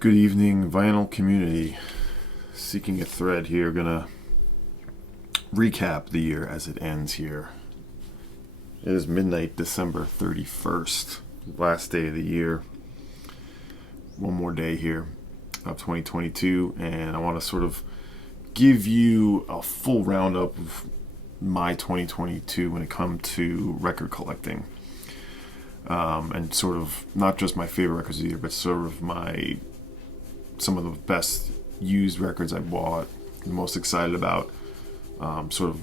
Good evening, vinyl community. Seeking a thread here, gonna recap the year as it ends here. It is midnight, December 31st, last day of the year. One more day here of 2022, and I want to sort of give you a full roundup of my 2022 when it comes to record collecting. And sort of not just my favorite records of the year, but sort of some of the best used records I bought, the most excited about, sort of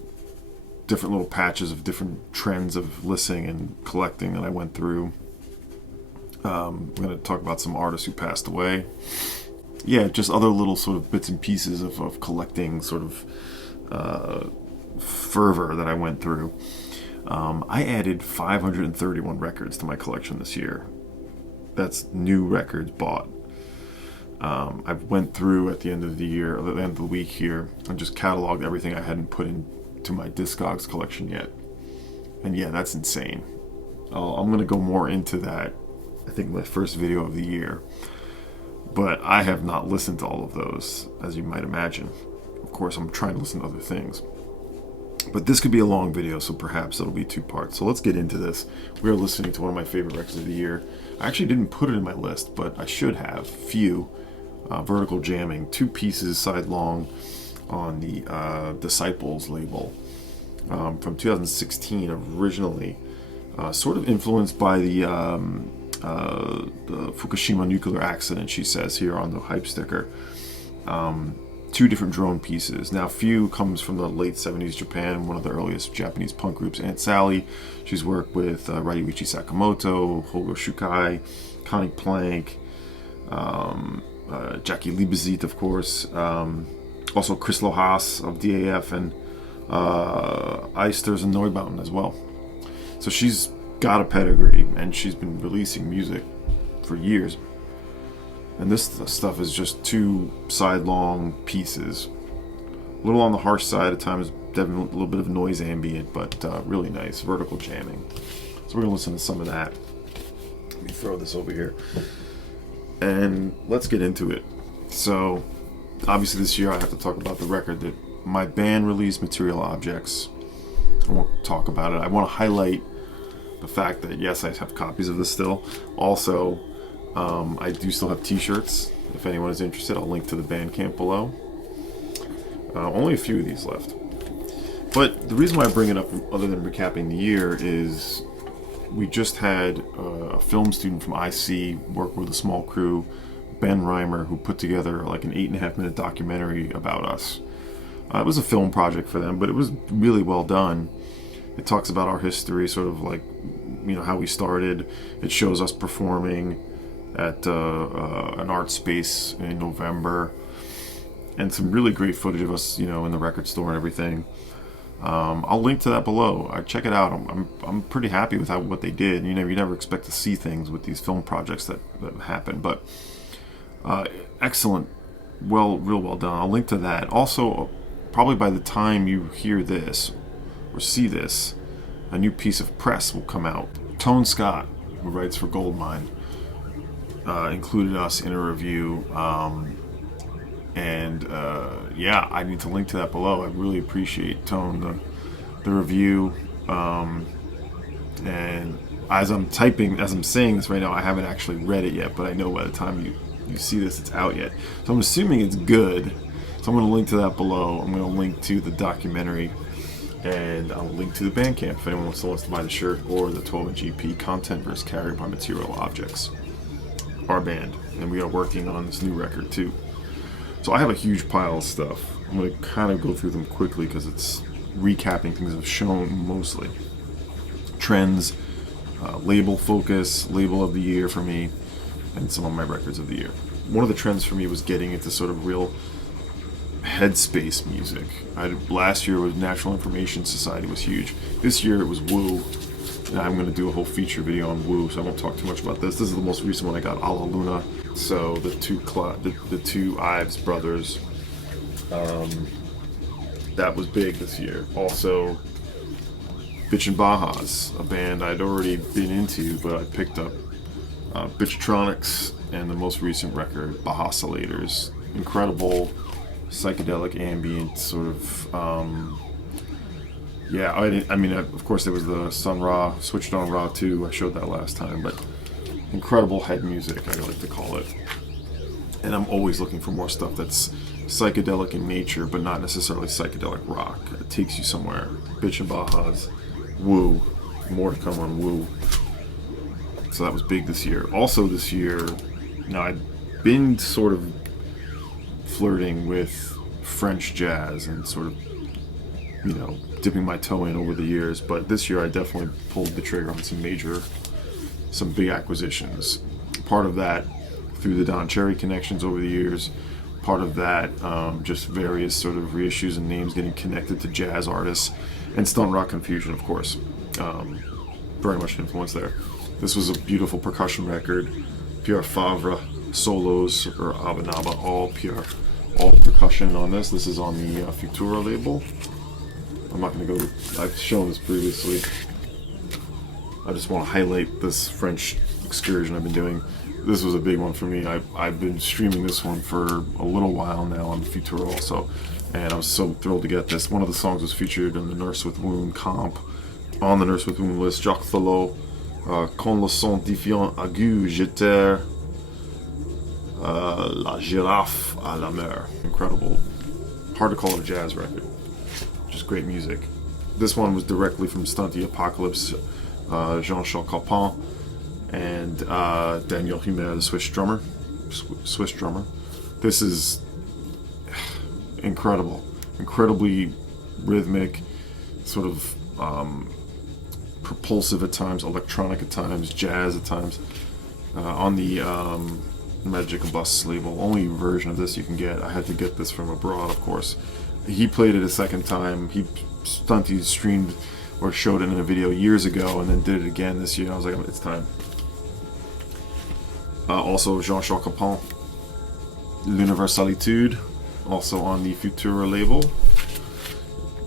different little patches of different trends of listening and collecting that I went through. I'm going to talk about some artists who passed away. Yeah, just other little sort of bits and pieces of collecting sort of fervor that I went through. I added 531 records to my collection this year. That's new records bought. I went through at the end of the year, at the end of the week here, and just cataloged everything I hadn't put into my Discogs collection yet. And yeah, that's insane. I'm going to go more into that, I think, my first video of the year. But I have not listened to all of those, as you might imagine. Of course, I'm trying to listen to other things. But this could be a long video, so perhaps it'll be two parts. So let's get into this. We are listening to one of my favorite records of the year. I actually didn't put it in my list, but I should have. Few. Vertical Jamming. 2 pieces, sidelong, on the Disciples label. From 2016, originally. Sort of influenced by the Fukushima nuclear accident, she says here on the hype sticker. 2 different drone pieces. Now, Few comes from the late 70s Japan, one of the earliest Japanese punk groups, Aunt Sally. She's worked with Ryuichi Sakamoto, Hogo Shukai, Connie Plank, Jackie Liebezeit, of course, also Chris Lohas of DAF, and Eisters and Neubauten as well. So she's got a pedigree, and she's been releasing music for years. And this stuff is just 2 sidelong pieces. A little on the harsh side at times, definitely a little bit of noise ambient, but really nice. Vertical Jamming. So we're going to listen to some of that. Let me throw this over here. And let's get into it. So, obviously this year I have to talk about the record that my band released, Material Objects. I won't talk about it. I want to highlight the fact that, yes, I have copies of this still. Also, I do still have t-shirts. If anyone is interested, I'll link to the Bandcamp below. Only a few of these left. But the reason why I bring it up, other than recapping the year, is we just had a film student from IC work with a small crew, Ben Rymer, who put together like an 8.5-minute documentary about us. It was a film project for them, but it was really well done. It talks about our history, sort of like, how we started. It shows us performing at an art space in November, and some really great footage of us, in the record store and everything. I'll link to that below. Check it out. I'm pretty happy with what they did. You never expect to see things with these film projects that happen, but excellent, real well done. I'll link to that. Also, probably by the time you hear this or see this, a new piece of press will come out. Tone Scott, who writes for Goldmine, included us in a review, yeah, I need to link to that below. I really appreciate Tone, the review, and as I'm saying this right now, I haven't actually read it yet, but I know by the time you see this, it's out yet. So I'm assuming it's good. So I'm going to link to that below. I'm going to link to the documentary, and I'll link to the Bandcamp if anyone wants to buy the shirt or the 12-inch EP, Content vs. Carrier by Material Objects, our band, and we are working on this new record too. So I have a huge pile of stuff. I'm going to kind of go through them quickly because it's recapping things I've shown mostly. Trends, label focus, label of the year for me, and some of my records of the year. One of the trends for me was getting into sort of real headspace music. Last year was Natural Information Society was huge. This year it was Woo. And I'm going to do a whole feature video on Woo, so I won't talk too much about this. This is the most recent one I got, A La Luna. So the two Ives brothers, that was big this year. Also, Bitch and Bajas, a band I'd already been into, but I picked up Bitchtronics and the most recent record, Bahoscilators. Incredible psychedelic ambient sort of. Of course there was the Sun Ra, Switched On Ra 2. I showed that last time, but incredible head music, I like to call it. And I'm always looking for more stuff that's psychedelic in nature, but not necessarily psychedelic rock. It takes you somewhere. Bitch and Baja's, Woo. More to come on Woo. So that was big this year. Also this year, I've been sort of flirting with French jazz and sort of, dipping my toe in over the years. But this year I definitely pulled the trigger on some big acquisitions. Part of that through the Don Cherry connections over the years. Part of that, just various sort of reissues and names getting connected to jazz artists, and Stunt Rock Confusion, of course. Very much an influence there. This was a beautiful percussion record. Pierre Favre solos, or Abanaba, all percussion on this. This is on the Futura label. I'm not going to go, I've shown this previously. I just want to highlight this French excursion I've been doing. This was a big one for me. I've been streaming this one for a little while now on Futura also, and I was so thrilled to get this. One of the songs was featured in the Nurse with Wound comp, on the Nurse with Wound list. Jacques Thelot, Quand le son défiant aigu jeter la girafe à la mer. Incredible. Hard to call it a jazz record. Just great music. This one was directly from Stunty Apocalypse, Jean-Charles Calpin, and Daniel Humer, the Swiss drummer. This is incredible, incredibly rhythmic, sort of propulsive at times, electronic at times, jazz at times. On the Magic Bus label, only version of this you can get. I had to get this from abroad, of course. He played it a second time. Stunty streamed or showed it in a video years ago, and then did it again this year. I was like, it's time. Also Jean-Charles Capon, L'Universalitude, also on the Futura label.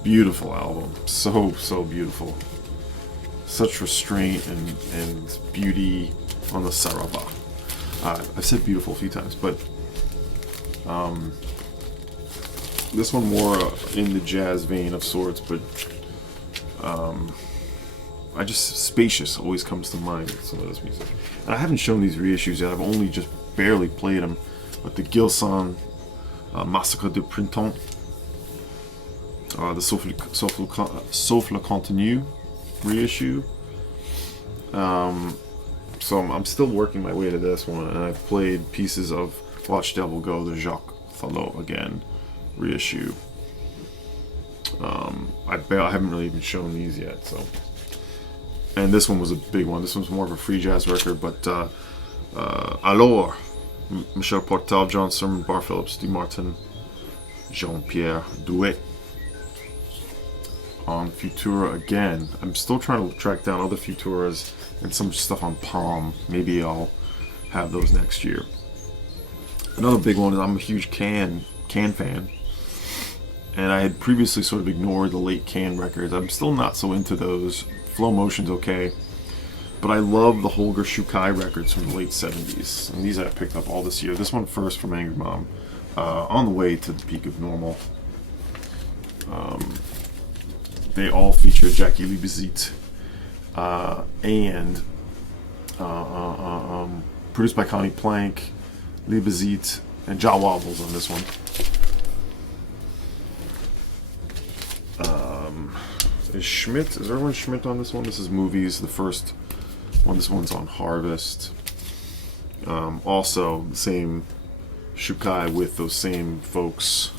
Beautiful album, so beautiful. Such restraint and beauty on the Sarava. I've said beautiful a few times, but this one more in the jazz vein of sorts, but Spacious always comes to mind with some of this music. And I haven't shown these reissues yet. I've only just barely played them. But the Gilson Massacre de Printemps, the Sauf le Contenu reissue. So I'm still working my way to this one, and I've played pieces of Watch Devil Go, the Jacques Thelot again reissue. I haven't really even shown these yet, so. And this one was a big one. This one's more of a free jazz record, but Alors, Michel Portal, John Sermon, Bar Phillips, D. Martin, Jean-Pierre Douet on Futura again. I'm still trying to track down other Futuras and some stuff on Palm. Maybe I'll have those next year. Another big one is I'm a huge Can fan, and I had previously sort of ignored the late Can records. I'm still not so into those. Flow Motion's okay, but I love the Holger Shukai records from the late 70s, and these I picked up all this year. This one first from Angry Mom, On the Way to the Peak of Normal. They all feature Jackie Liebezit, and produced by Connie Plank, Liebezit, and Ja Wobbles on this one. Is Erwin Schmidt on this one? This is Movies, the first one. This one's on Harvest. Also, the same Shukai with those same folks.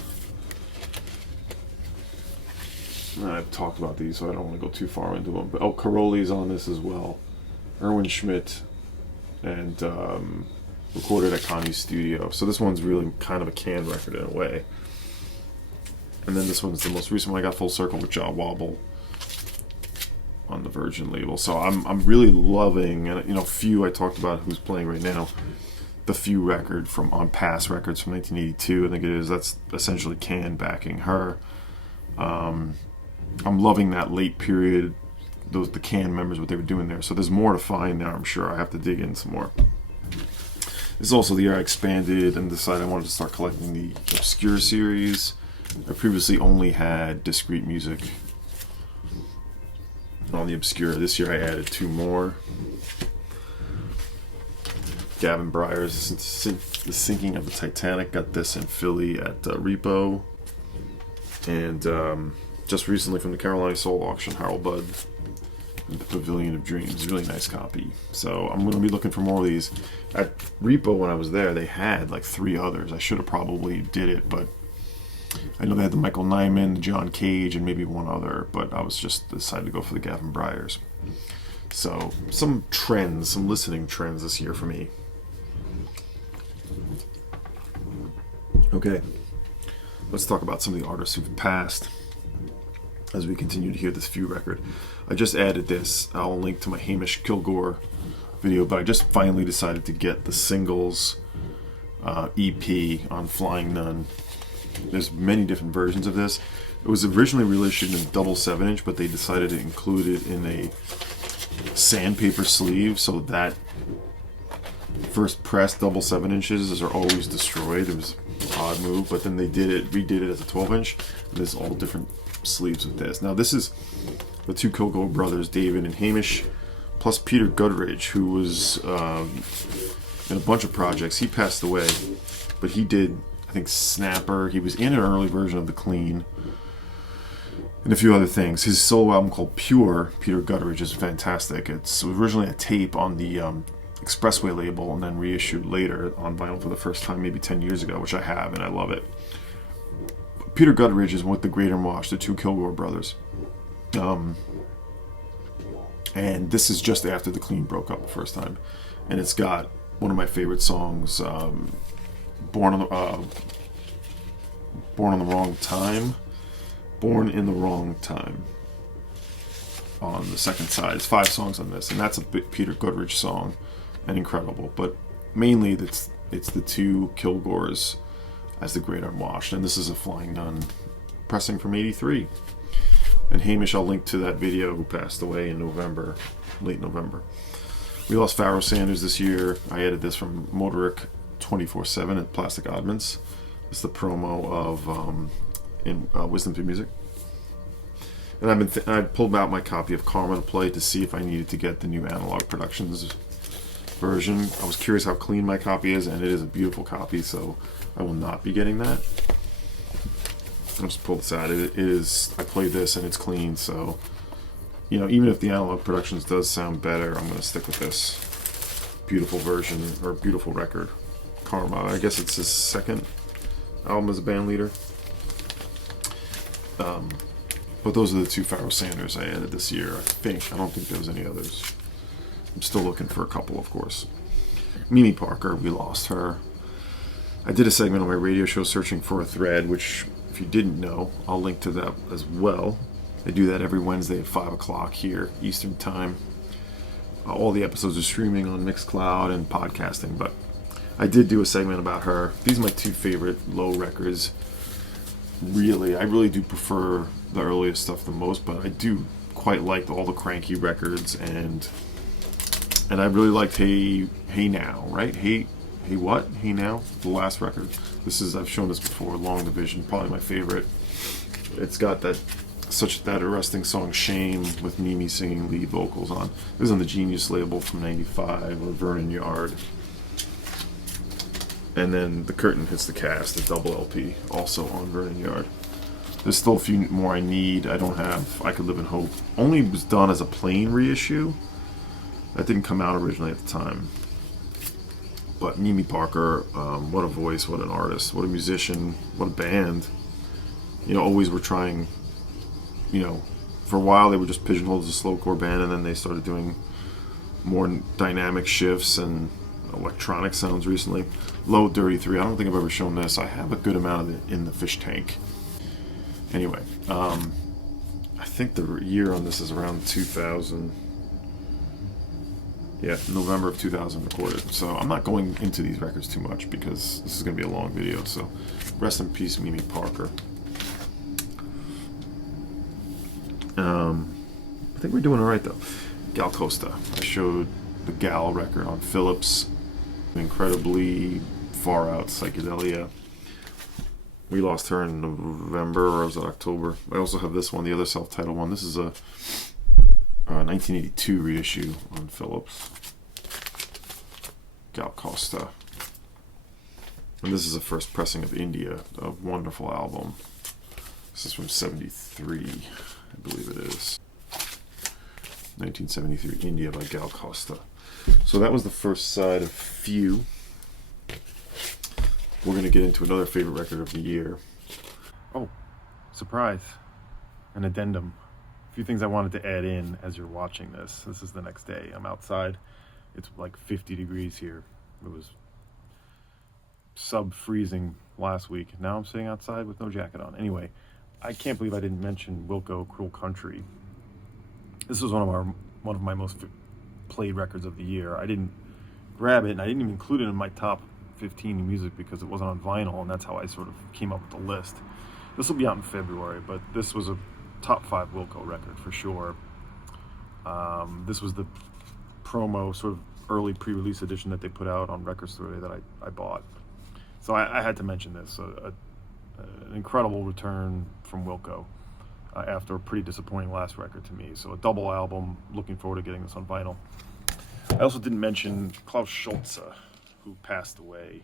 I've talked about these, so I don't want to go too far into them. But Caroli's on this as well. Erwin Schmidt, and recorded at Connie's studio. So this one's really kind of a Can record in a way. And then this one's the most recent one. I got Full Circle with Ja Wobble on the Virgin label. So I'm really loving, and Few I talked about who's playing right now, the Few record from On Pass Records from 1982. I think it is. That's essentially Can backing her. I'm loving that late period, the Can members, what they were doing there. So there's more to find now, I'm sure. I have to dig in some more. This is also the year I expanded and decided I wanted to start collecting the Obscure series. I previously only had discrete music on the Obscure. This year I added 2 more. Gavin Bryars, The Sinking of the Titanic. Got this in Philly at Repo. And just recently from the Carolina Soul Auction, Harold Budd, The Pavilion of Dreams. Really nice copy. So I'm going to be looking for more of these. At Repo, when I was there, they had like 3 others. I should have probably did it, but I know they had the Michael Nyman, the John Cage, and maybe one other, but I was just decided to go for the Gavin Bryars. So some trends, some listening trends this year for me. Okay, let's talk about some of the artists who've passed as we continue to hear this Few record. I just added this. I'll link to my Hamish Kilgore video, but I just finally decided to get the singles EP on Flying Nun. There's many different versions of this. It was originally reissued in a double 7-inch, but they decided to include it in a sandpaper sleeve, so that first press double 7-inches are always destroyed. It was an odd move, but then they redid it as a 12-inch. There's all different sleeves with this. Now this is the 2 Kilgore brothers, David and Hamish, plus Peter Goodrich, who was in a bunch of projects. He passed away, but he did, I think, Snapper. He was in an early version of The Clean and a few other things. His solo album called Pure, Peter Goodrich, is fantastic. It's originally a tape on the Expressway label and then reissued later on vinyl for the first time maybe 10 years ago, which I have and I love it. Peter Goodrich is with the Great Unwashed, the 2 Kilgore brothers. And this is just after The Clean broke up the first time. And it's got one of my favorite songs, Born in the Wrong Time. Born in the Wrong Time on the second side. It's 5 songs on this, and that's a Peter Goodrich song, and incredible. But mainly it's the 2 Kilgores as the Great Unwashed, and this is a Flying Nun pressing from '83. And Hamish, I'll link to that video, who passed away in November, late November. We lost Pharaoh Sanders this year. I added this from Motoric 24/7 at Plastic Oddments. It's the promo of Wisdom Through Music. And I pulled out my copy of Karma to play to see if I needed to get the new Analog Productions version. I was curious how clean my copy is, and it is a beautiful copy, so I will not be getting that. I'll just pull this out. It is. I played this and it's clean, so even if the Analog Productions does sound better, I'm going to stick with this beautiful version, or beautiful record, Karma. I guess it's his second album as a band leader. But those are the 2 Pharaoh Sanders I added this year, I think. I don't think there was any others. I'm still looking for a couple, of course. Mimi Parker, we lost her. I did a segment on my radio show, Searching for a Thread, which, if you didn't know, I'll link to that as well. I do that every Wednesday at 5 o'clock here, Eastern Time. All the episodes are streaming on Mixcloud and podcasting, but I did do a segment about her. These are my 2 favorite Low records. Really, I really do prefer the earliest stuff the most, but I do quite like all the Cranky records, and I really liked Hey Now, right? Hey what? Hey Now, the last record. I've shown this before, Long Division, probably my favorite. It's got that arresting song Shame with Mimi singing lead vocals on. This is on the Genius label from '95, or Vernon Yard. And then The Curtain Hits the Cast, the double LP, also on Vernon Yard. There's still a few more I need. I don't have I Could Live in Hope. Only was done as a plain reissue. That didn't come out originally at the time. But Mimi Parker, what a voice, what an artist, what a musician, what a band. Always were trying, for a while they were just pigeonholed as a slowcore band, and then they started doing more dynamic shifts and electronic sounds recently. Low 33, I don't think I've ever shown this. I have a good amount of it in the fish tank. Anyway, I think the year on this is around 2000. Yeah, November of 2000 recorded. So I'm not going into these records too much because this is going to be a long video. So rest in peace, Mimi Parker. I think we're doing all right though. Gal Costa. I showed the Gal record on Philips. Incredibly far out psychedelia. We lost her in November, or was it October? I also have this one, the other self-titled one. This is a 1982 reissue on Phillips. Gal Costa. And this is the first pressing of India, a wonderful album. This is from 73, I believe it is. 1973, India by Gal Costa. So that was the first side of Few. We're going to get into another favorite record of the year. Oh, surprise. An addendum. A few things I wanted to add in as you're watching this. This is the next day. I'm outside. It's like 50 degrees here. It was sub-freezing last week. Now I'm sitting outside with no jacket on. Anyway, I can't believe I didn't mention Wilco, Cruel Country. This was one of my most played records of the year. I didn't grab it, and I didn't even include it in my top 15 in music because it wasn't on vinyl, and that's how I sort of came up with the list. This will be out in February, but this was a top 5 Wilco record for sure. This was the promo, sort of early pre-release edition that they put out on Record Store that I bought. So I had to mention this. An incredible return from Wilco after a pretty disappointing last record to me. So a double album. Looking forward to getting this on vinyl. I also didn't mention Klaus Schulze, who passed away.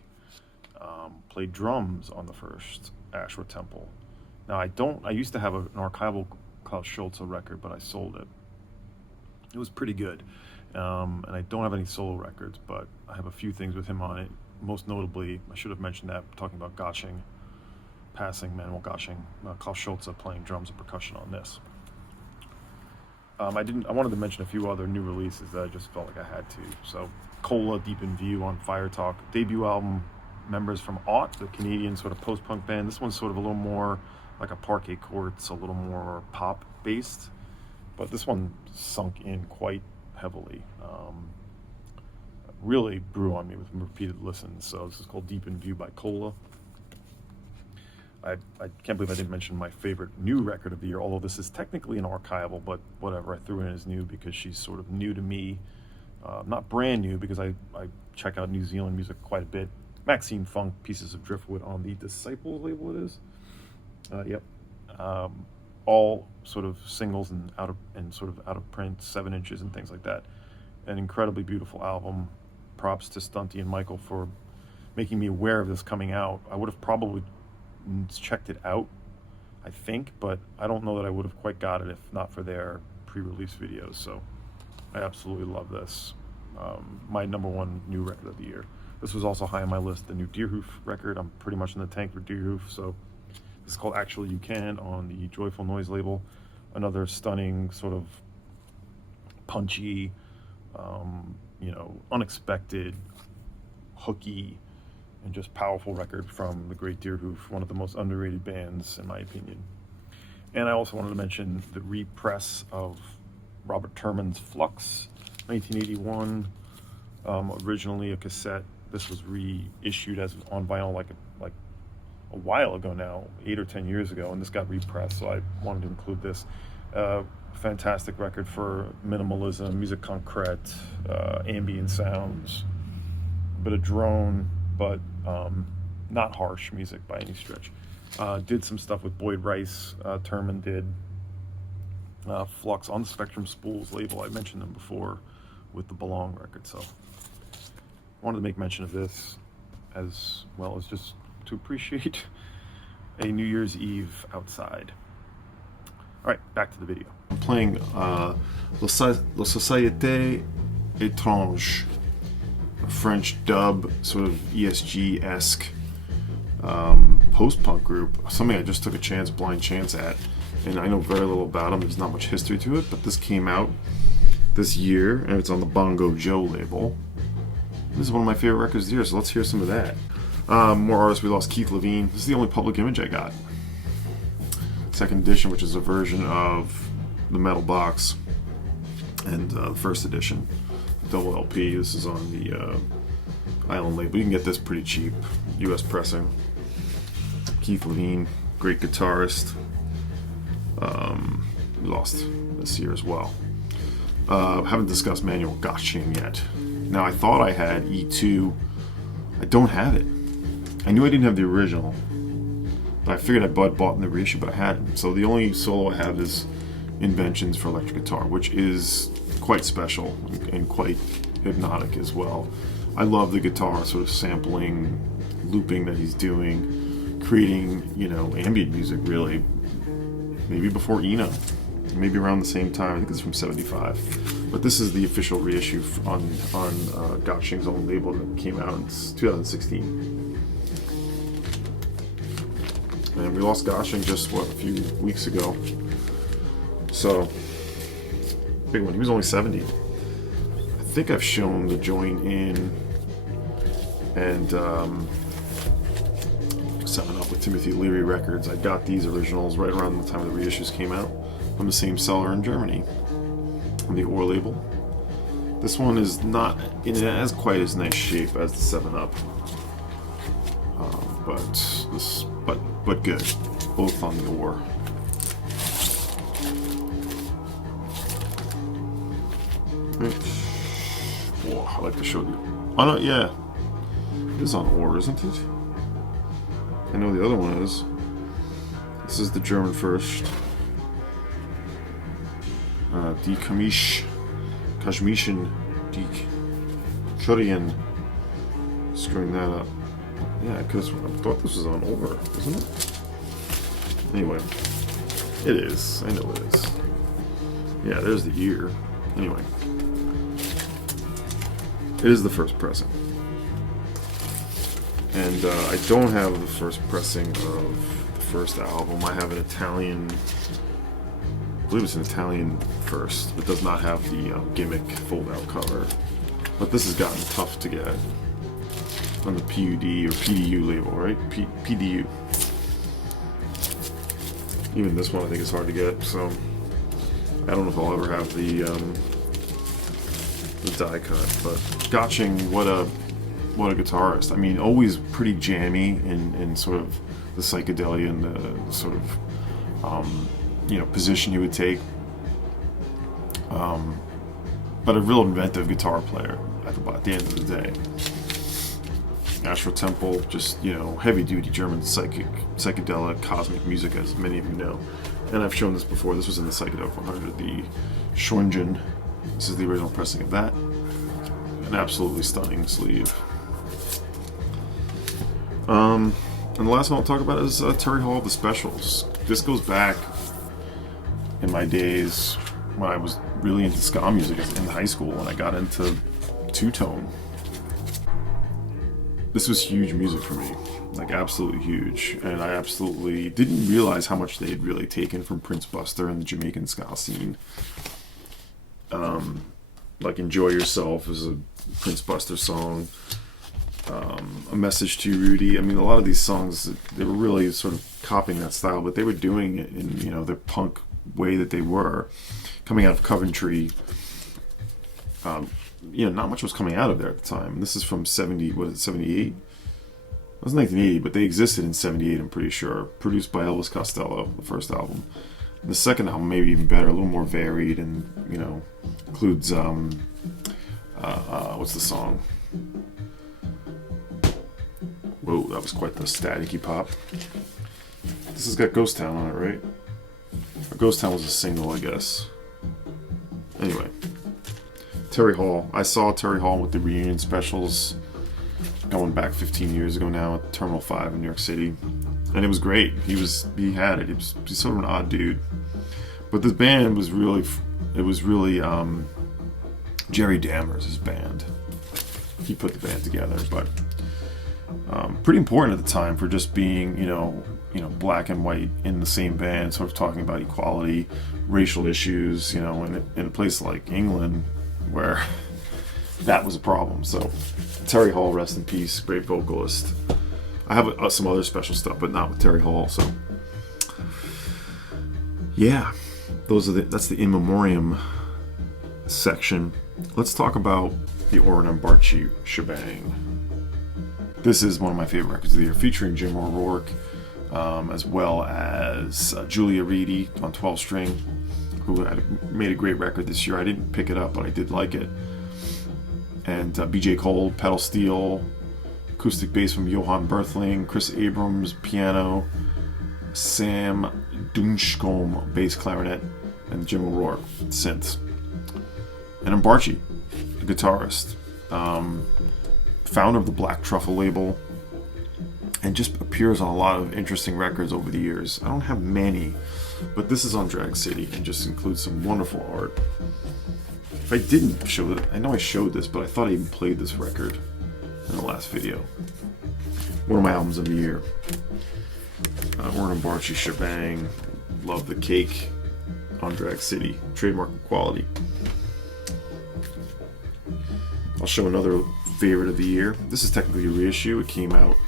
Played drums on the first Ashra Temple. Now I used to have an archival Klaus Schulze record, but I sold it. It was pretty good. And I don't have any solo records, but I have a few things with him on it. Most notably, I should have mentioned that, talking about Goshing, Manuel Goshing, Klaus Schulze playing drums and percussion on this. I wanted to mention a few other new releases that I just felt like I had to. So, Cola, Deep in View on Fire Talk. Debut album, members from Aut, the Canadian sort of post-punk band. This one's sort of a little more like a Parquet Courts, a little more pop-based. But this one sunk in quite heavily. Really grew on me with repeated listens. So this is called Deep in View by Cola. I can't believe I didn't mention my favorite new record of the year, although this is technically an archival, but whatever, I threw in as new because she's sort of new to me. Not brand new, because I check out New Zealand music quite a bit. Maxine Funk, Pieces of Driftwood on the Disciples label it is. Yep. All sort of singles and sort of out of print, 7 inches and things like that. An incredibly beautiful album. Props to Stunty and Michael for making me aware of this coming out. I would have probably checked it out, I think, but I don't know that I would have quite got it if not for their pre-release videos. So I absolutely love this. My number one new record of the year. This was also high on my list, the new Deerhoof record. I'm pretty much in the tank for Deerhoof, so this is called Actually You Can on the Joyful Noise label. Another stunning, sort of punchy, unexpected, hooky, and just powerful record from the great Deerhoof, one of the most underrated bands in my opinion. And I also wanted to mention the repress of Robert Turman's Flux, 1981, originally a cassette. This was reissued as on vinyl like a while ago now, 8 or 10 years ago, and this got repressed, so I wanted to include this. Fantastic record for minimalism, music concrete, ambient sounds, a bit of drone, but not harsh music by any stretch. Did some stuff with Boyd Rice. Turman did Flux on the Spectrum Spools label. I mentioned them before with the Belong record, so wanted to make mention of this as well as just to appreciate a New Year's Eve outside. All right, back to the video. I'm playing La Société Étrange, a French dub, sort of ESG-esque post-punk group, something I just took a blind chance at, and I know very little about them. There's not much history to it, but this came out this year, and it's on the Bongo Joe label. This is one of my favorite records of the year, so let's hear some of that. More artists. We lost Keith Levine. This is the only Public Image I got. Second edition, which is a version of the metal box, and the first edition, double LP. This is on the Island label. You can get this pretty cheap, US pressing. Keith Levine, great guitarist. We lost this year as well. Haven't discussed Manuel Goshing yet. Now I thought I had E2 I don't have it. I knew I didn't have the original, but I figured I bought in the reissue, but I hadn't. So the only solo I have is Inventions for electric guitar, which is quite special and quite hypnotic as well. I love the guitar sort of sampling, looping that he's doing, creating, you know, ambient music really. Maybe before Eno, maybe around the same time. I think it's from '75. But this is the official reissue on Gottsching's own label that came out in 2016. And we lost Gottsching just, a few weeks ago. So, big one. He was only 70. I think I've shown the joint in and 7-Up with Timothy Leary Records. I got these originals right around the time the reissues came out from the same seller in Germany, on the Ohr label. This one is not in as quite as nice shape as the 7-Up, but good, both on the Ohr. Whoa, I like to show you. Oh no, yeah, it is on Ohr, isn't it? I know the other one is. This is the German first. Die Kashmischen, Die Korean. Screwing that up. Yeah, because I thought this was on Ohr, isn't it? Anyway, it is. I know it is. Yeah, there's the ear. Anyway, it is the first pressing. And I don't have the first pressing of the first album. I have an Italian, I believe it's an Italian first, but does not have the gimmick fold-out cover. But this has gotten tough to get on the PUD or PDU label, right? PDU. Even this one I think is hard to get, so I don't know if I'll ever have the die cut. But Gottsching, what a guitarist. I mean, always pretty jammy in sort of the psychedelia and the sort of position he would take. But a real inventive guitar player at the end of the day. Astral Temple, just, heavy duty German psychedelic cosmic music, as many of you know. And I've shown this before. This was in the Psychedelic 100, the Schwungen. This is the original pressing of that. An absolutely stunning sleeve. And the last one I'll talk about is Terry Hall of the Specials. This goes back in my days when I was really into ska music in high school, and I got into two-tone. This was huge music for me, like absolutely huge, and I absolutely didn't realize how much they had really taken from Prince Buster and the Jamaican ska scene. Like Enjoy Yourself is a Prince Buster song. A Message to Rudy. I mean, a lot of these songs, they were really sort of copying that style, but they were doing it in, their punk way that they were. Coming out of Coventry, not much was coming out of there at the time. This is from 78? It was 1980, but they existed in 78, I'm pretty sure. Produced by Elvis Costello, the first album. And the second album, maybe even better, a little more varied, and, includes, what's the song? Whoa, that was quite the staticky pop. This has got Ghost Town on it, right? Or Ghost Town was a single, I guess. Anyway, Terry Hall. I saw Terry Hall with the reunion specials going back 15 years ago now at Terminal 5 in New York City. And it was great. He had it. He's sort of an odd dude. But this band was really, Jerry Dammers' band. He put the band together, but pretty important at the time for just being, black and white in the same band, sort of talking about equality, racial issues, in a place like England where that was a problem. So Terry Hall, rest in peace, great vocalist. I have some other special stuff, but not with Terry Hall. So yeah, that's the in memoriam section. Let's talk about the Orrin Barchi shebang. This is one of my favorite records of the year, featuring Jim O'Rourke, as well as Julia Reedy on 12-string, who had made a great record this year. I didn't pick it up, but I did like it. And BJ Cole, pedal steel, acoustic bass from Johan Berthling, Chris Abrams piano, Sam Dunschkolm bass clarinet, and Jim O'Rourke synth. And Ambarchi, the guitarist, founder of the Black Truffle label, and just appears on a lot of interesting records over the years. I don't have many, but this is on Drag City and just includes some wonderful art. If I didn't show it, I know I showed this, but I thought I even played this record in the last video. One of my albums of the year. We're an Ambarchi shebang. Love the cake on Drag City. Trademark quality. I'll show another favorite of the year. This is technically a reissue. It came out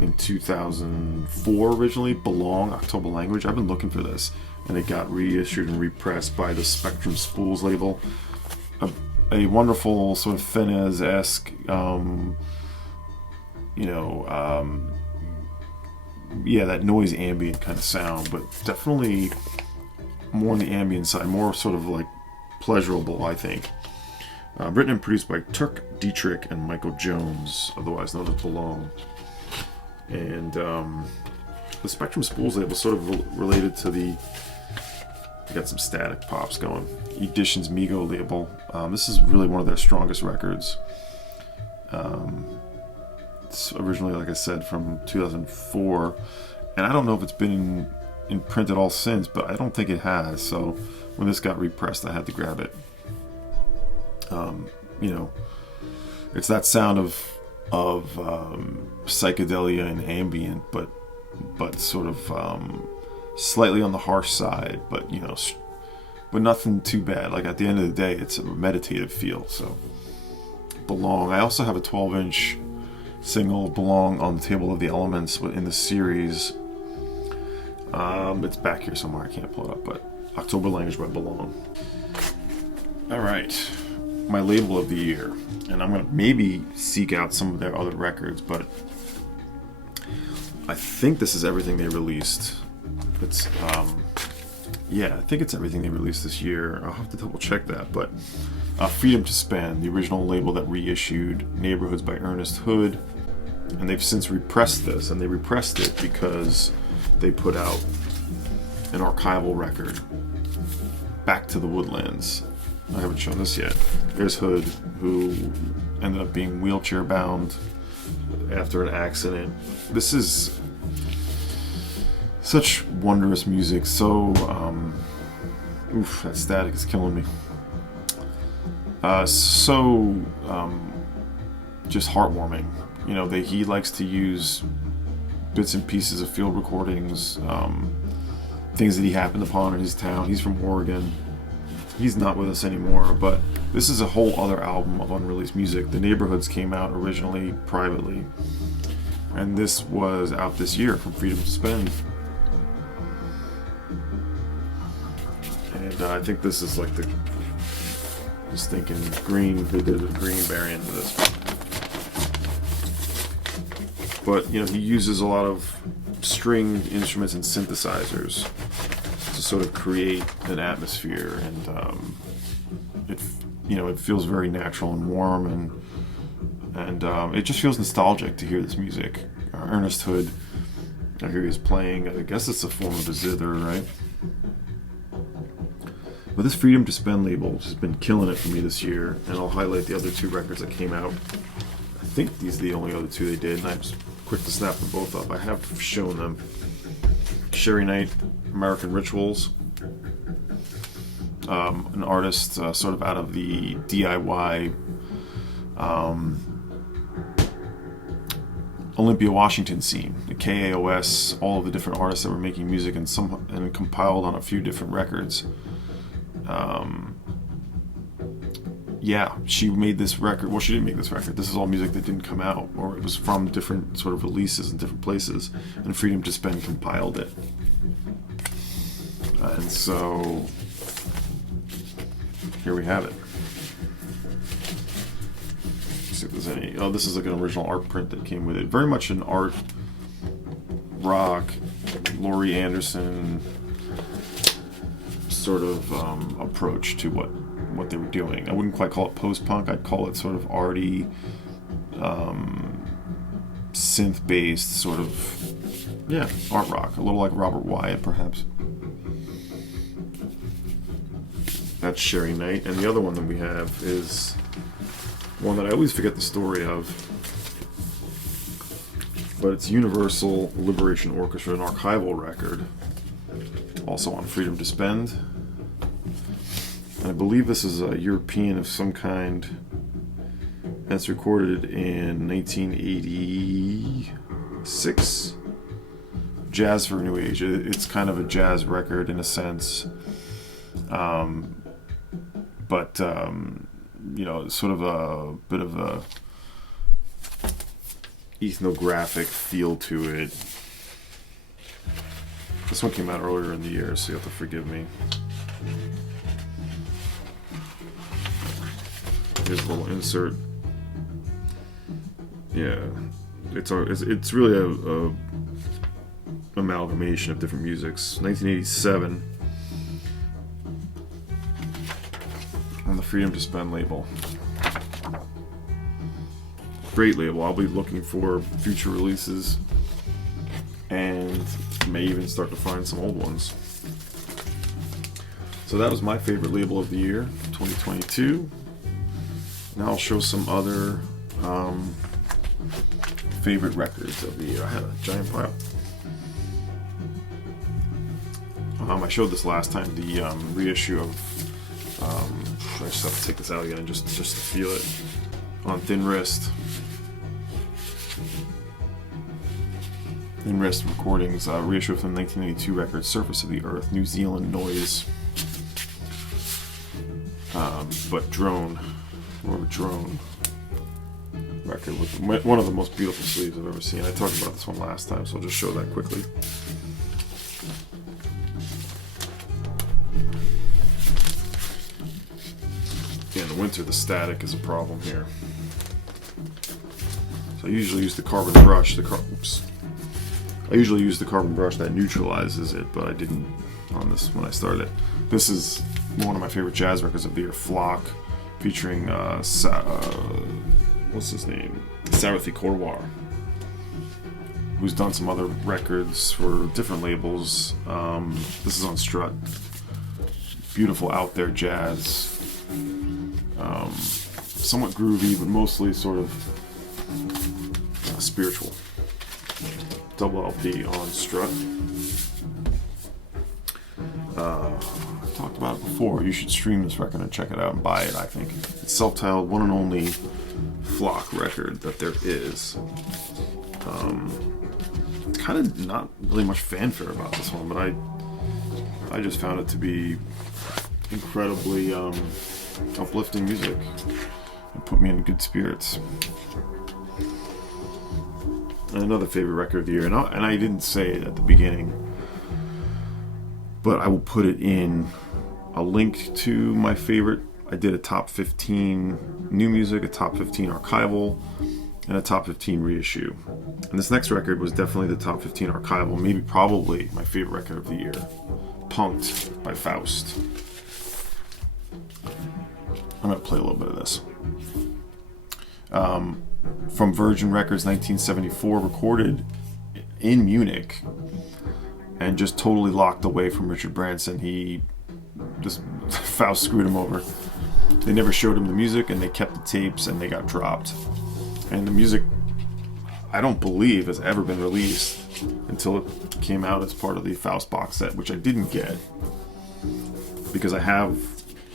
in 2004 originally. Belong, October Language. I've been looking for this, and it got reissued and repressed by the Spectrum Spools label. A wonderful sort of Fenez-esque, that noise ambient kind of sound, but definitely more on the ambient side, more sort of like pleasurable, I think. Written and produced by Turk Dietrich and Michael Jones, otherwise known as Belong. And the Spectrum Spools label sort of related to they got some static pops going. Editions Migo label. This is really one of their strongest records. It's originally, like I said, from 2004, and I don't know if it's been in print at all since, but I don't think it has. So when this got repressed, I had to grab it. It's that sound of psychedelia and ambient, but sort of slightly on the harsh side, but nothing too bad. Like at the end of the day, it's a meditative feel. So Belong. I also have a 12-inch single, Belong, on the Table of the Elements in the series. It's back here somewhere. I can't pull it up, but October Language by Belong. All right, my label of the year, and I'm gonna maybe seek out some of their other records, but I think this is everything they released. It's I think it's everything they released this year. I'll have to double check that, but Freedom to Spend, the original label that reissued Neighborhoods by Ernest Hood, and they've since repressed this, and they repressed it because they put out an archival record, Back to the Woodlands. I haven't shown this yet. There's Hood, who ended up being wheelchair bound after an accident. This is such wondrous music. So, that static is killing me. Just heartwarming. He likes to use bits and pieces of field recordings, things that he happened upon in his town. He's from Oregon. He's not with us anymore, but this is a whole other album of unreleased music. The Neighborhoods came out originally privately, and this was out this year from Freedom to Spend. And I think this is like just thinking Green, who did the Green variant of this. But, he uses a lot of stringed instruments and synthesizers to sort of create an atmosphere, and it feels very natural and warm, and it just feels nostalgic to hear this music. Ernest Hood, I hear he's playing, I guess it's a form of a zither, right? But this Freedom to Spend label has been killing it for me this year, and I'll highlight the other two records that came out. I think these are the only other two they did, and I'm just quick to snap them both up. I have shown them. Sherry Knight, American Rituals, an artist sort of out of the DIY Olympia, Washington scene, the KAOS, all of the different artists that were making music and compiled on a few different records. She made this record. Well, she didn't make this record. This is all music that didn't come out, or it was from different sort of releases in different places, and Freedom to Spend compiled it. And so here we have it. Let's see if there's any. Oh, this is like an original art print that came with it. Very much an art rock, Laurie Anderson sort of approach to what they were doing. I wouldn't quite call it post-punk. I'd call it sort of arty, synth-based sort of, art rock, a little like Robert Wyatt, perhaps. That's Sherry Knight, and the other one that we have is one that I always forget the story of, but it's Universal Liberation Orchestra, an archival record, also on Freedom to Spend. And I believe this is a European of some kind, and it's recorded in 1986. Jazz for New Age. It's kind of a jazz record in a sense, but sort of a bit of a ethnographic feel to it. This one came out earlier in the year, so you have to forgive me. Here's a little insert. Yeah, it's really a amalgamation of different musics. 1987 on the Freedom to Spend label. Great label. I'll be looking for future releases and may even start to find some old ones. So that was my favorite label of the year, 2022. Now I'll show some other favorite records of the year. I had a giant pile. I showed this last time, the reissue of, I just have to take this out again just to feel it, on Thin Wrist. Thin Wrist Recordings, reissue from 1982 record, Surface of the Earth, New Zealand Noise. But Drone record with one of the most beautiful sleeves I've ever seen. I talked about this one last time, so I'll just show that quickly. Yeah, in the winter the static is a problem here. So I usually use the carbon brush. I usually use the carbon brush that neutralizes it, but I didn't on this when I started it. This is one of my favorite jazz records of the year, Flock, featuring what's his name? Sarathi Korwar, who's done some other records for different labels. This is on Strut. Beautiful out there jazz. Somewhat groovy, but mostly sort of spiritual. Double LP on Strut. I talked about it before. You should stream this record and check it out and buy it, I think. It's self-titled, one and only Flock record that there is. Kind of not really much fanfare about this one, but I just found it to be incredibly uplifting music and put me in good spirits. And another favorite record of the year, and I didn't say it at the beginning, but I will put it in a link to my favorite. I did a top 15 new music, a top 15 archival, and a top 15 reissue. And this next record was definitely the top 15 archival, maybe probably my favorite record of the year, Punked by Faust. I'm going to play a little bit of this. From Virgin Records, 1974, recorded in Munich, and just totally locked away from Richard Branson. Faust screwed him over. They never showed him the music, and they kept the tapes, and they got dropped. And the music, I don't believe, has ever been released until it came out as part of the Faust box set, which I didn't get because I have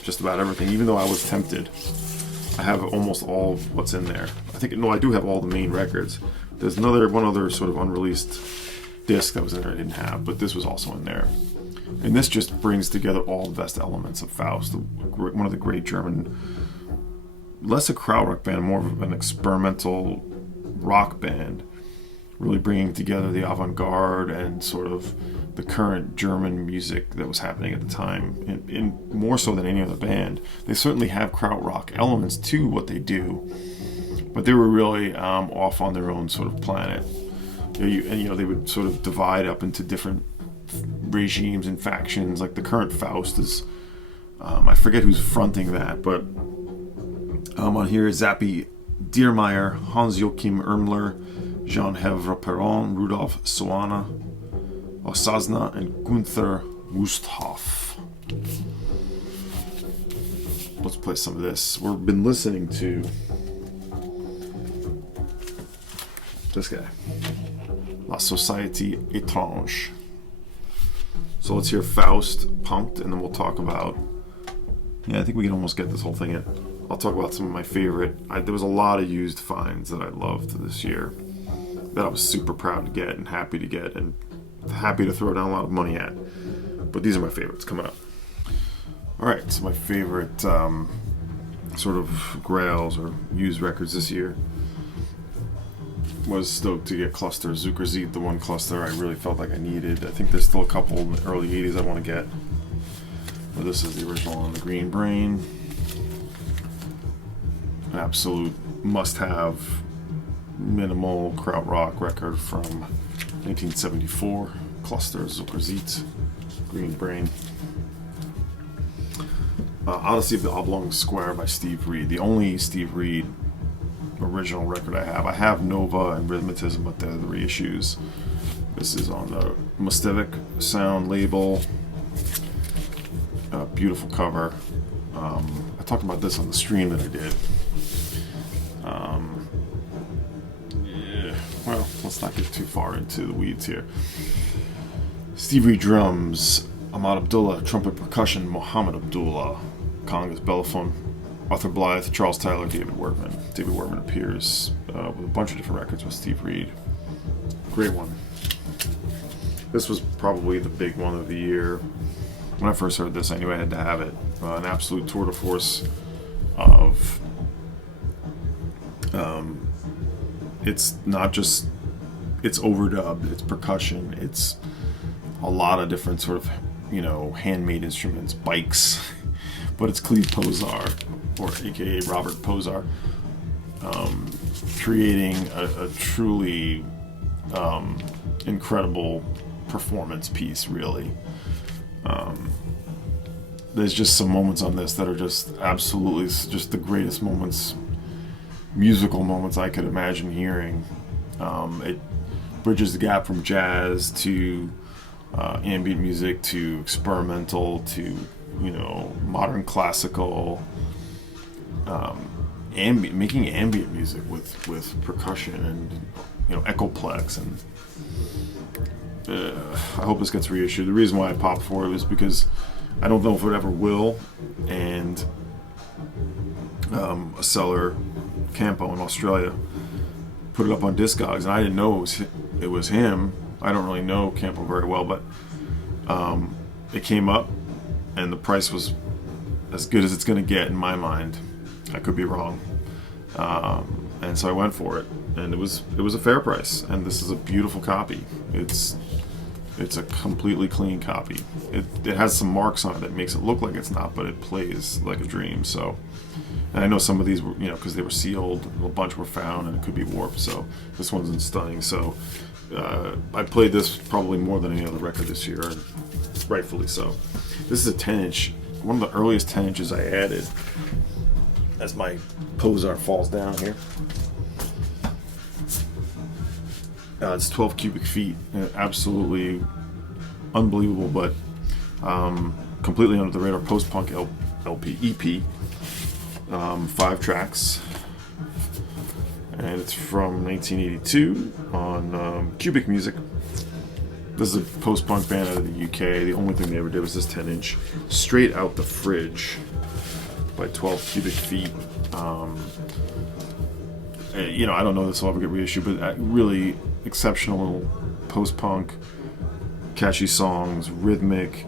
just about everything. Even though I was tempted, I have almost all what's in there. I do have all the main records. There's one other sort of unreleased disc that was in there I didn't have, but this was also in there. And this just brings together all the best elements of Faust, one of the great German, less a Krautrock band, more of an experimental rock band, really bringing together the avant-garde and sort of the current German music that was happening at the time, and more so than any other band. They certainly have Krautrock elements to what they do, but they were really off on their own sort of planet. They would sort of divide up into different regimes and factions. Like the current Faust is, I forget who's fronting that, but on here is Zappi Diermeier, Hans-Joachim Ermler, Jean Hevre Perron, Rudolf Soana, Osasna, and Gunther Wusthoff. Let's play some of this. We've been listening to this guy, La Société Étrange. So let's hear Faust, Pumped, and then we'll talk about, I think we can almost get this whole thing in. I'll talk about some of my favorite, there was a lot of used finds that I loved this year that I was super proud to get and happy to get and happy to throw down a lot of money at. But these are my favorites coming up. Alright, so my favorite sort of grails or used records this year was stoked to get Cluster Zuckerzit, the one cluster I really felt like I needed. I think there's still a couple in the early 80s I want to get. But this is the original on the Green Brain. An absolute must-have minimal Krautrock record from 1974. Cluster Zuckerzit, Green Brain. Odyssey of the Oblong Square by Steve Reed. The only Steve Reed original record I have. I have Nova and Rhythmatism, but they're the reissues. This is on the Mustivic Sound label. Beautiful cover. I talked about this on the stream that I did. Well, let's not get too far into the weeds here. Steve Reed drums, Ahmad Abdullah trumpet percussion, Mohammed Abdullah congas, bellophone, Arthur Blythe, Charles Tyler, David Workman. David Workman appears with a bunch of different records with Steve Reed. Great one. This was probably the big one of the year. When I first heard this, I knew I had to have it. An absolute tour de force of... it's not just... It's overdubbed, it's percussion, it's a lot of different sort of, handmade instruments, bikes, but it's Cleve Posar, or aka Robert Posar, creating a truly incredible performance piece, really. There's just some moments on this that are just absolutely just the greatest moments, musical moments I could imagine hearing. It bridges the gap from jazz to ambient music to experimental to modern classical, making ambient music with percussion and echoplex, and I hope this gets reissued. The reason why I popped for it was because I don't know if it ever will, and a seller, Campo in Australia, put it up on Discogs, and I didn't know it was him. I don't really know Campo very well, but it came up, and the price was as good as it's going to get in my mind. I could be wrong, and so I went for it, and it was a fair price. And this is a beautiful copy. It's a completely clean copy. It has some marks on it that makes it look like it's not, but it plays like a dream. So, and I know some of these were, because they were sealed, a bunch were found, and it could be warped. So this one's stunning. So I played this probably more than any other record this year, and rightfully so. This is a 10-inch, one of the earliest 10 inches I added. As my Posar falls down here. It's 12 cubic feet, absolutely unbelievable, but completely under the radar post-punk LP EP, 5 tracks, and it's from 1982 on Cubic Music. This is a post-punk band out of the UK. The only thing they ever did was this 10-inch, straight out the fridge, by 12 cubic feet. I don't know if this will ever get reissued, but really exceptional post-punk, catchy songs, rhythmic,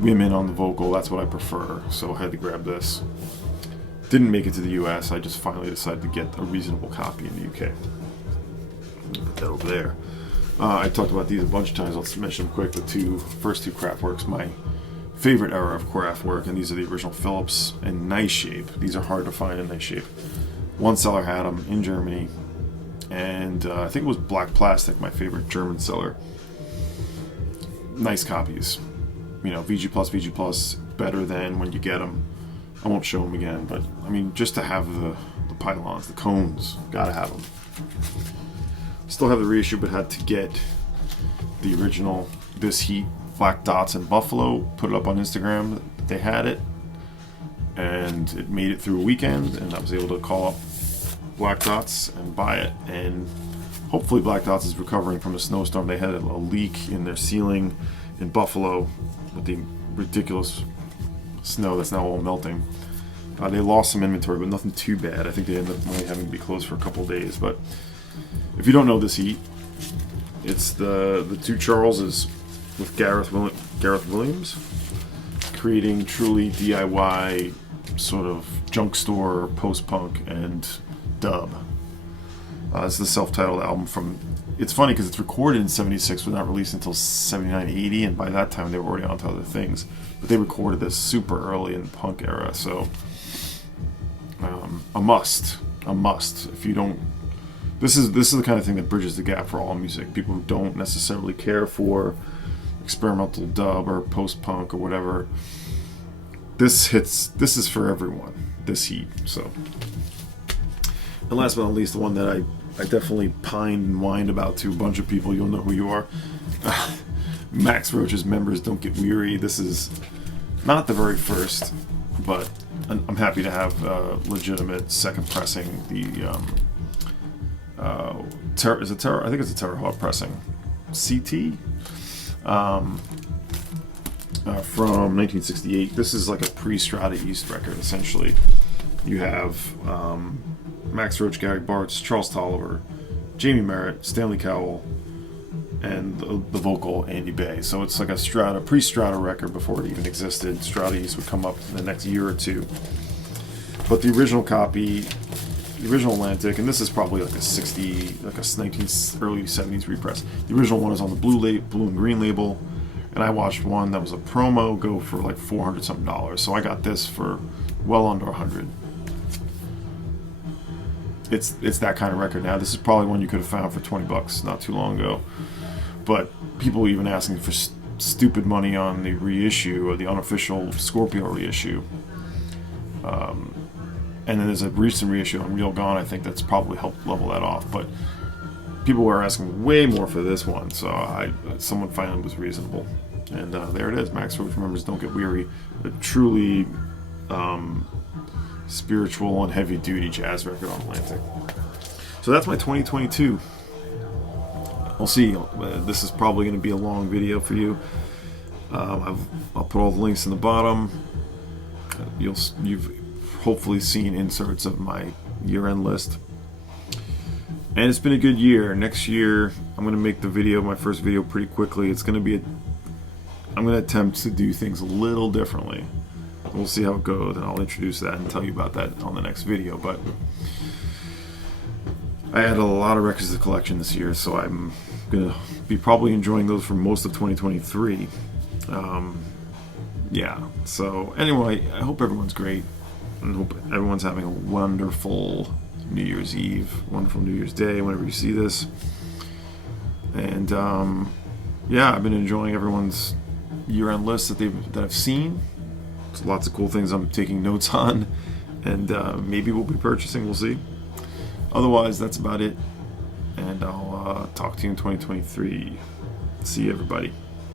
women on the vocal. That's what I prefer, so I had to grab this. Didn't make it to the US. I just finally decided to get a reasonable copy in the UK. Put that over there. I talked about these a bunch of times. Let's mention them quick. The first two Kraftwerks, my favorite era of Kraftwerk, and these are the original Philips in nice shape. These are hard to find in nice shape. One seller had them in Germany, and I think it was Black Plastic, my favorite German seller. Nice copies. VG+, better than when you get them. I won't show them again, but just to have the pylons, the cones, gotta have them. still have the reissue, but had to get the original This Heat, Black Dots, and Buffalo. Put it up on Instagram. They had it, and it made it through a weekend, and I was able to call up Black Dots and buy it. And hopefully Black Dots is recovering from a snowstorm. They had a leak in their ceiling in Buffalo with the ridiculous snow that's now all melting. They lost some inventory, but nothing too bad. I think they ended up only having to be closed for a couple days. But if you don't know This Heat, it's the two Charleses with Gareth Williams creating truly DIY sort of junk store, post-punk, and dub. It's the self-titled album from... It's funny because it's recorded in 76, but not released until 79, 80, and by that time they were already onto other things. But they recorded this super early in the punk era, so a must. If you don't... This is the kind of thing that bridges the gap for all music. People who don't necessarily care for experimental dub or post-punk or whatever. This is for everyone. This Heat. So, and last but not least, the one that I definitely pined and whined about to a bunch of people. You'll know who you are. Max Roach's Members Don't Get Weary. This is not the very first, but I'm happy to have legitimate second pressing. The is it Terror? I think it's a Terrorhawk pressing. CT from 1968. This is like a pre-Strata East record, essentially. You have Max Roach, Gary Bartz, Charles Tolliver, Jamie Merritt, Stanley Cowell, and the vocal Andy Bay. So it's like a pre-Strata record before it even existed. Strata East would come up in the next year or two. But the original copy, the original Atlantic, and this is probably like a 19 early 70s repress. The original one is on the blue and green label, and I watched one that was a promo go for like $400 something. So I got this for well under $100. It's that kind of record now. This is probably one you could have found for $20 not too long ago. But people even asking for stupid money on the reissue or the unofficial Scorpio reissue. And then there's a recent reissue on Real Gone, I think, that's probably helped level that off. But people were asking way more for this one, so someone finally was reasonable. And there it is, Max Roach Members Don't Get Weary. A truly spiritual and heavy-duty jazz record on Atlantic. So that's my 2022. We'll see. This is probably going to be a long video for you. I'll put all the links in the bottom. You've hopefully seen inserts of my year-end list. And it's been a good year. Next year, I'm going to make my first video pretty quickly. It's going to be I'm going to attempt to do things a little differently. We'll see how it goes, and I'll introduce that and tell you about that on the next video. But I had a lot of records to the collection this year, so I'm going to be probably enjoying those for most of 2023. Yeah, so anyway, I hope everyone's great, and hope everyone's having a wonderful New Year's Eve, wonderful New Year's Day, whenever you see this. And yeah, I've been enjoying everyone's year-end list that I've seen. There's lots of cool things I'm taking notes on, and maybe we'll be purchasing, we'll see. Otherwise, that's about it, and I'll talk to you in 2023. See you, everybody.